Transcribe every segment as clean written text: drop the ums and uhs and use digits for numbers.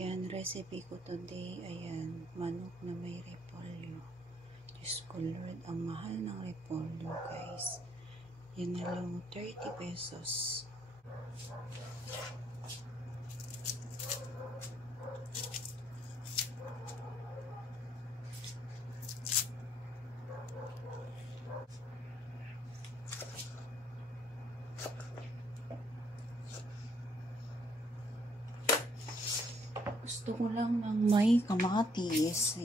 Ayan, recipe ko today. Ayan, manok na may repolyo. Diyos ko Lord, ang mahal ng repolyo guys. Yan na lang, 30 pesos. Gusto ko lang ng may kamatis.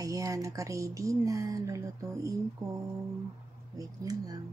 Ayan, naka-ready na. Lulutuin ko. Wait nyo lang.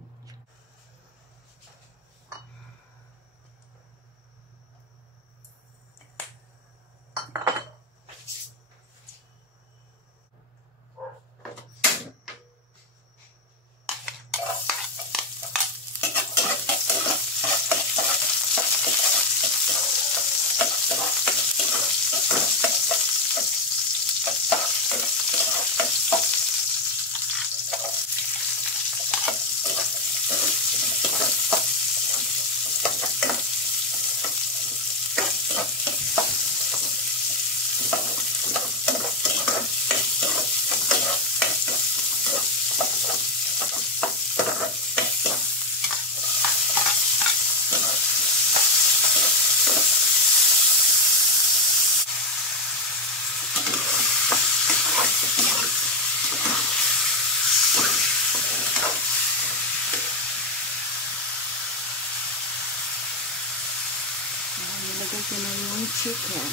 Nilagay ko na yung chicken.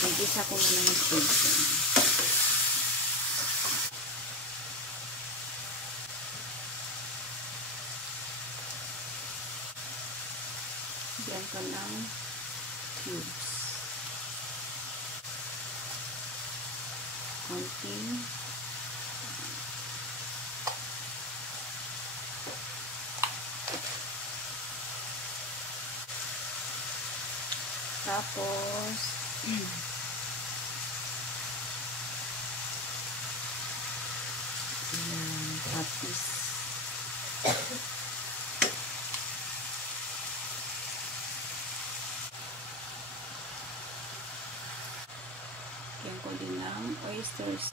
Gigisa ko na ng chicken. Diyan ko ng cubes. Konting tapos patis. Kaya ko din ng oysters.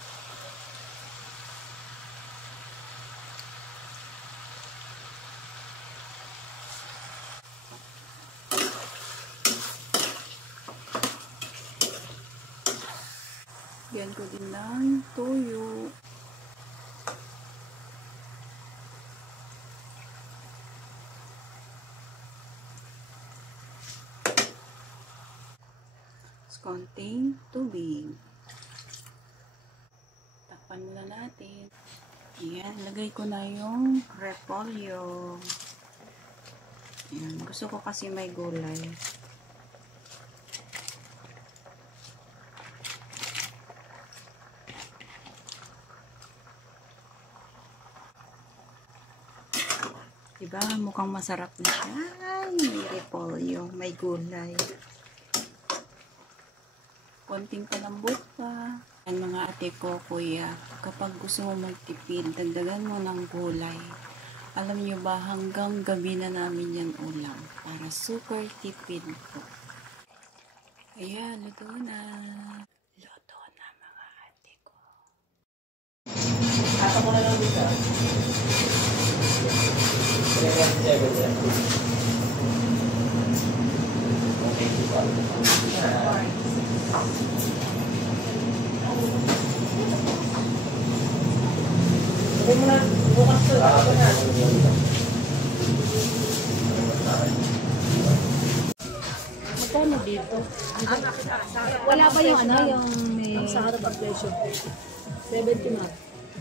Yan ko din ng toyo. Konting tubig. Takpan muna natin. Ayan, lagay ko na yung repolyo. Ayan, gusto ko kasi may gulay. Diba? Mukhang masarap na siya. Ay, may repolyo, may gulay. Konting palambot pa. Yan mga ate ko, kuya, kapag gusto mo magtipid, dagdagan mo ng gulay. Alam nyo ba, hanggang gabi na namin yan ulam. Para super tipid po. Ayan, luto na. Luto na mga ate ko. Ata ko na lang dito. Huwag mo na, bukas to. Magkano dito? Wala ba yung ano, yung may... Ang sa harap ang presyo. 70 na.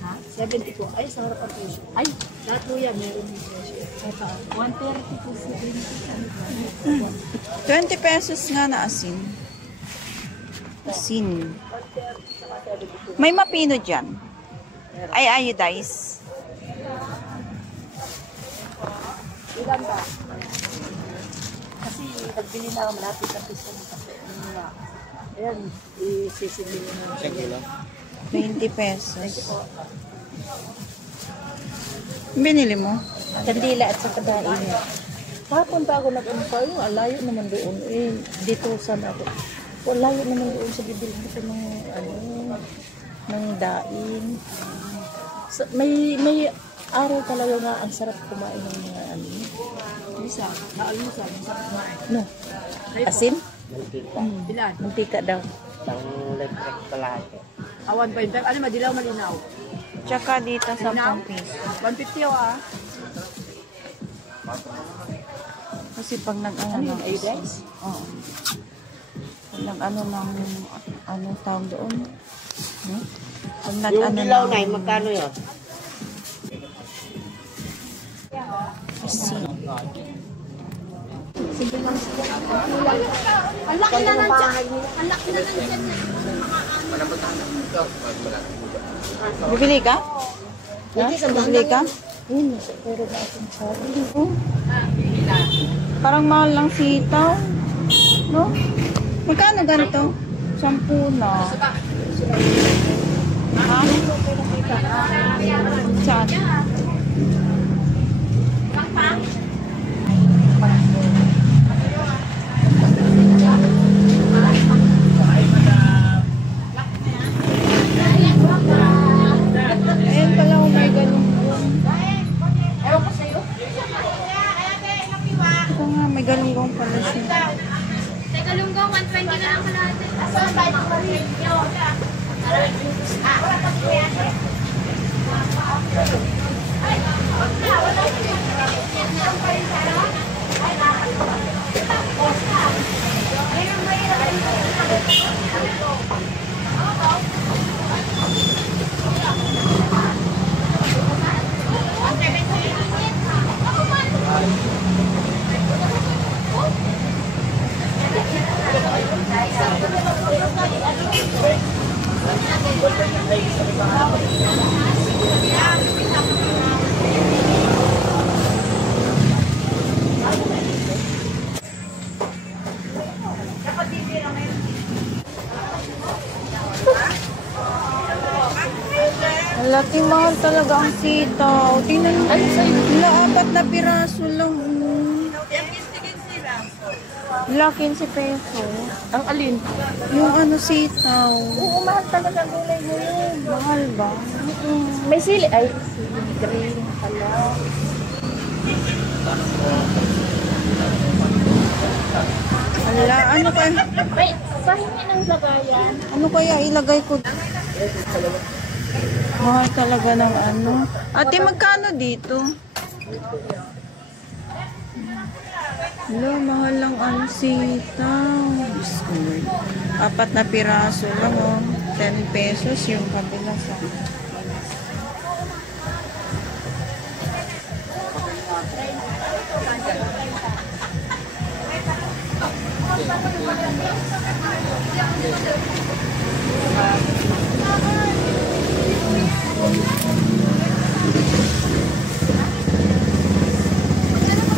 Ha? 70 po. Ay, sa harap ang presyo. Ay, lahat po yan, meron yung presyo. Ito, 130 po, 70. 20 pesos nga na asin. Sin. May mapino dyan. Ay, iodize. Ilan ba? Kasi nagbili na ako malapit ang piso ng kape. Ayan, isisibili na. 20 pesos. Binili mo? Kandila at saka dain. Kahapon pa ako nag-umpay, alayo naman doon. Dito sana ako. Alayo naman doon sa bibili ko ng ng dain. May araw talaga nga ang sarap kumain ng mga Lisa, naalmusal, masarap kumain. No. Asin? Ilan? Mantika daw. Isang electric pala. Awan pa yun. Ano, madilaw malinaw? Tsaka dito sa 10 piso. 150 ah. Kasi pag nag-ano Ano yun, iodize? Oo. Pag nag-ano ng, ano tawag doon? Pag Yung nag-ano dilaw ng, na, magkano yun? Asin. Ang laki na ng tiyan. Ang laki na ng tiyan. Bibili ka? Ha? Bibili ka? Pero na akong sabi. Parang mahal lang sitaw. No? Magkano ganito? 10 na. Ha? Saan? Ayan pala kung may ganun. Ito nga, may galunggong pala siya. Galunggong 120 na lang kalahati. Laki mahal talaga ang sitaw. Tingnan mo. Wala, 4 na piraso lang. Wala, 15 peso. Ang alin? Yung ano sitaw. Oo, mahal talaga ang gulay mo yun. Mahal ba? May sili. Ay, sili green pala. Wala, ano kaya? Wait, pahingi ng lagayan. Ano kaya ilagay ko? Mahal talaga ng ano. Ate, magkano dito? Wala, mahal lang ang sitaw. Diyos ko, Lord. 4 na piraso lang, oh. 10 pesos yung kabila sa...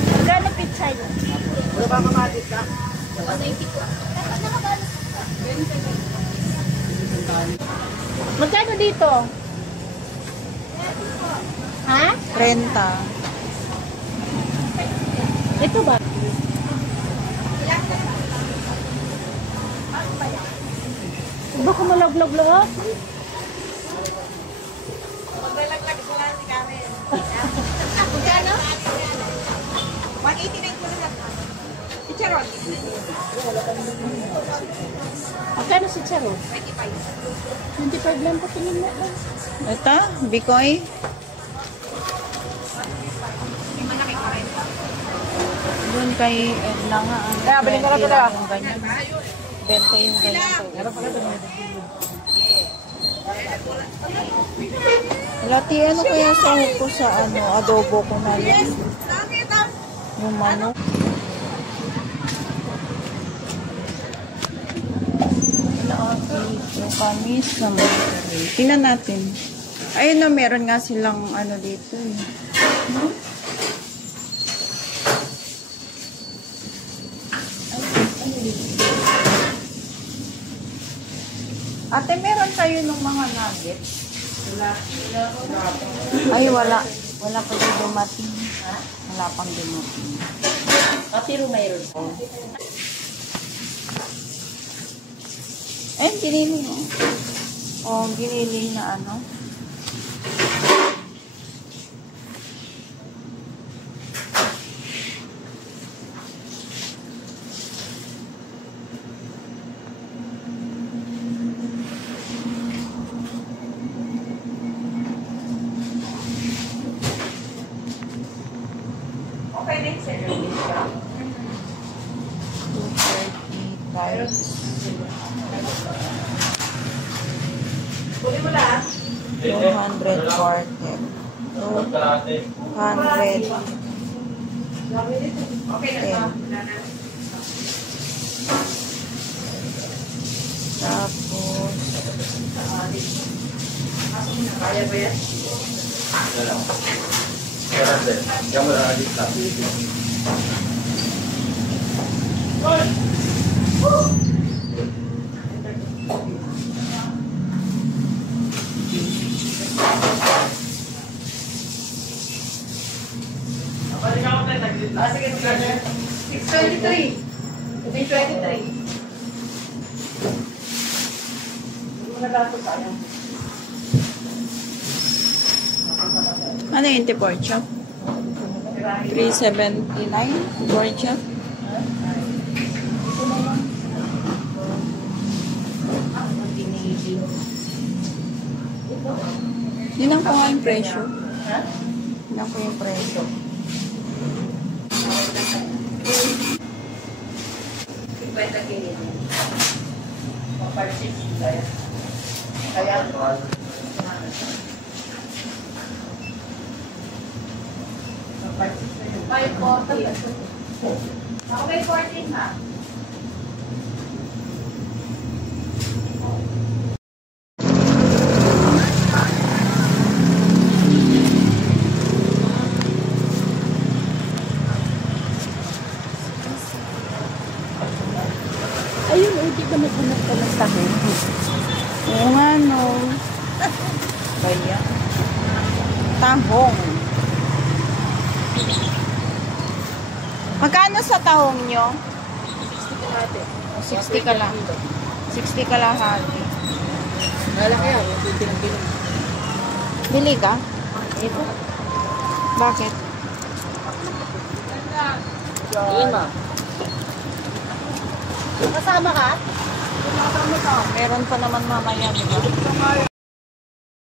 Magkano pizza yun? Wala ba kamatis ka? Magkano dito? Ha? Renta. Ito ba? Baka malaglag lahat. Magkano? 189 ko lang. Chicharon. Magkano si Charo? 25. 25 lang po tingin mo. Ito, Bikoy. Doon kay Edna nga. Kaya, bilhin ko lang ito. Yung ganyan. Benta yung ganyan. Lati, ano kaya sa ko sa ano, adobo ko na lang. Yung manok. Wala, Dito kami sa Monterrey. Tingnan natin. Ayun na, meron nga silang ano dito eh. Ate, meron kayo ng mga nuggets? Ay, wala. Wala pa din dumating. Wala pang dumating. Pero mayroon. Eh, giniling mo. Oh, giniling na ano. Okay din, sir. 200 quarter. 200. Okay na to. Tapos, Kaya ba yan? Sige, 623. 623. ano yung pork chop? 379 pork chop. Yun ang kung ang presyo. Yun ang kung yung presyo. Ako may 14 ha. Ayun, hindi ka naghanap ka ng tahong. Oo nga, no. Kaya. Tahong. Magkano sa tahong nyo? 60 ka lang. 60 ka lang hati. Malaki yan. Pinag-pinag. Bili ka? Ito. Bakit? Yun ma. Kasama ka? Meron pa naman mamaya, di ba?